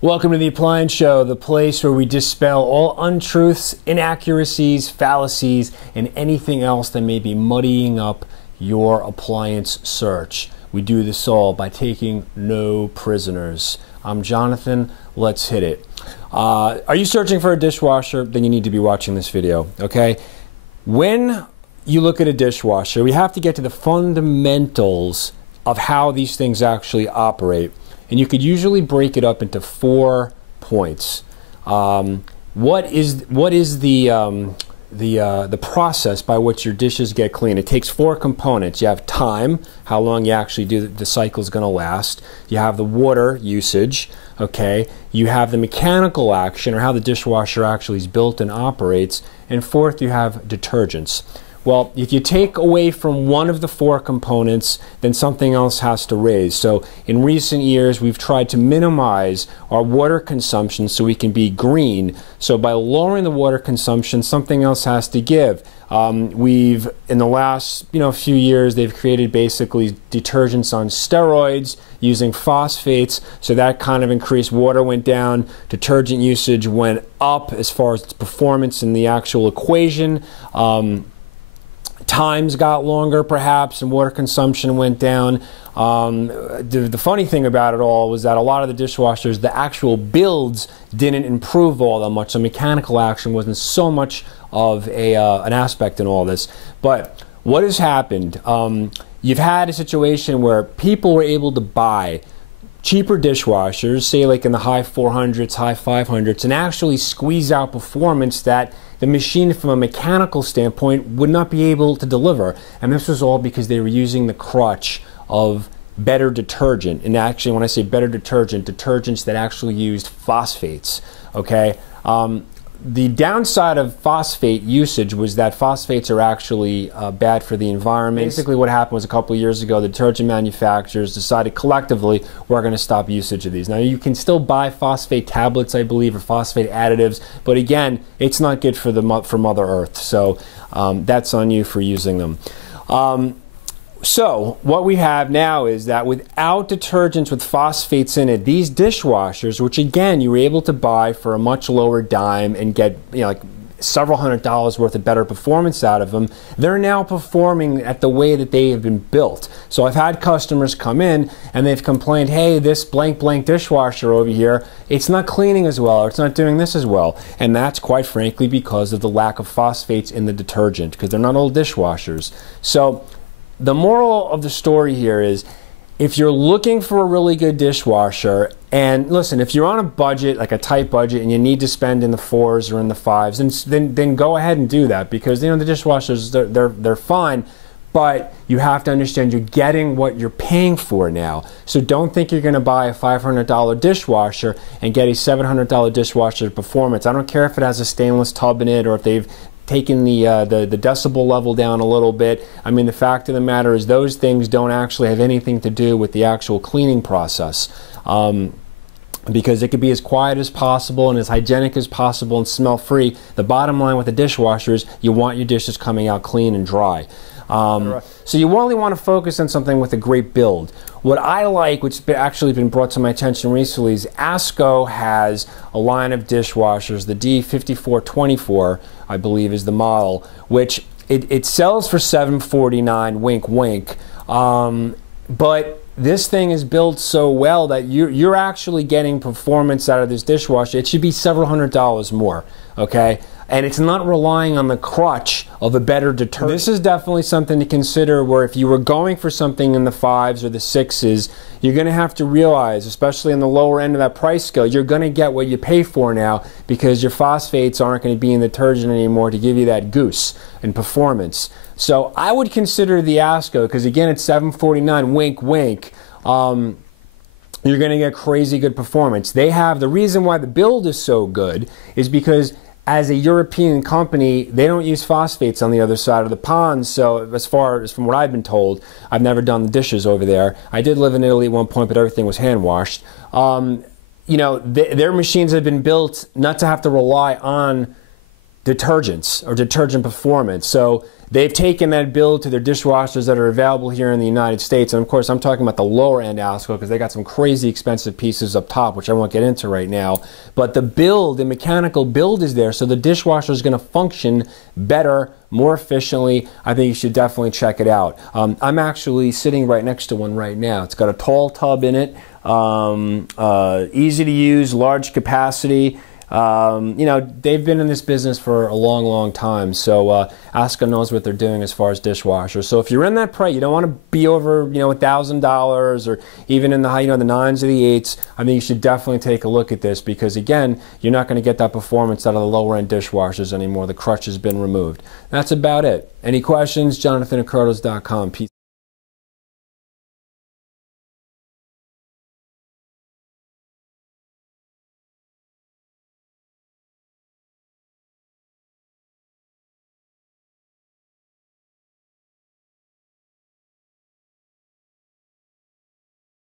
Welcome to the Appliance Show, the place where we dispel all untruths, inaccuracies, fallacies, and anything else that may be muddying up your appliance search. We do this all by taking no prisoners. I'm Jonathan. Let's hit it. Are you searching for a dishwasher? Then you need to be watching this video, okay? When you look at a dishwasher, we have to get to the fundamentals of how these things actually operate. And you could usually break it up into 4 points. What is the process by which your dishes get clean? It takes 4 components. You have time, how long you actually do the cycle is going to last. You have the water usage, okay? You have the mechanical action, or how the dishwasher actually is built and operates. And 4th, you have detergents. Well, if you take away from one of the 4 components, then something else has to raise. So in recent years, we've tried to minimize our water consumption so we can be green. So by lowering the water consumption, something else has to give. In the last few years, they've created basically detergents on steroids using phosphates. So that kind of increased. Water went down, detergent usage went up as far as its performance in the actual equation. Times got longer perhaps, and water consumption went down. The funny thing about it all was that a lot of the dishwashers, the actual builds didn't improve all that much. So mechanical action wasn't so much of an aspect in all this. But what has happened, you've had a situation where people were able to buy cheaper dishwashers, say like in the high 400s, high 500s, and actually squeeze out performance that the machine from a mechanical standpoint would not be able to deliver. And this was all because they were using the crutch of better detergent. And actually, when I say better detergent, detergents that actually used phosphates, okay? The downside of phosphate usage was that phosphates are actually bad for the environment. Basically what happened was a couple of years ago, the detergent manufacturers decided collectively we're going to stop usage of these. Now you can still buy phosphate tablets, I believe, or phosphate additives, but again, it's not good for Mother Earth. So that's on you for using them. So what we have now is that without detergents with phosphates in it, these dishwashers, which again you were able to buy for a much lower dime and get like several $100s worth of better performance out of them, they're now performing at the way that they have been built. So I've had customers come in and they've complained, hey, this blank dishwasher over here, it's not cleaning as well, or it's not doing this as well. And that's quite frankly because of the lack of phosphates in the detergent, because they're not old dishwashers. So the moral of the story here is, if you're looking for a really good dishwasher, and listen, if you're on a budget, like a tight budget, and you need to spend in the 4s or in the 5s, then go ahead and do that, because the dishwashers, they're fine, but you have to understand you're getting what you're paying for now. So don't think you're going to buy a $500 dishwasher and get a $700 dishwasher performance. I don't care if it has a stainless tub in it, or if they've taking the decibel level down a little bit. I mean, the fact of the matter is those things don't actually have anything to do with the actual cleaning process, because it could be as quiet as possible and as hygienic as possible and smell free. The bottom line with the dishwasher is you want your dishes coming out clean and dry. So you only want to focus on something with a great build. What I like, which has actually been brought to my attention recently, is Asko has a line of dishwashers, the D5424, I believe is the model, which it sells for $749, wink wink, but this thing is built so well that you're actually getting performance out of this dishwasher. It should be several $100s more, okay? And it's not relying on the crutch of a better detergent. This is definitely something to consider, where if you were going for something in the 5s or the 6s, you're going to have to realize, especially in the lower end of that price scale, you're going to get what you pay for now, because your phosphates aren't going to be in the detergent anymore to give you that goose in performance. So I would consider the Asko, because again, it's $749, wink wink. You're going to get crazy good performance. They have, the reason why the build is so good is because as a European company, they don't use phosphates on the other side of the pond. So as far as from what I've been told, I've never done the dishes over there. I did live in Italy at one point, but everything was hand washed. Their machines have been built not to have to rely on detergents or detergent performance. So they've taken that build to their dishwashers that are available here in the United States. And of course, I'm talking about the lower end Asko because they got some crazy expensive pieces up top, which I won't get into right now. But the build, the mechanical build is there, so the dishwasher is going to function better, more efficiently. I think you should definitely check it out. I'm actually sitting right next to one right now. It's got a tall tub in it, easy to use, large capacity. You know, they've been in this business for a long, long time. So Asko knows what they're doing as far as dishwashers. So if you're in that price, you don't want to be over, you know, $1,000 or even in the high, you know, the 9s or the 8s. I think you should definitely take a look at this because again, you're not going to get that performance out of the lower end dishwashers anymore. The crutch has been removed. That's about it. Any questions? Jonathan at Curtos.com. Peace.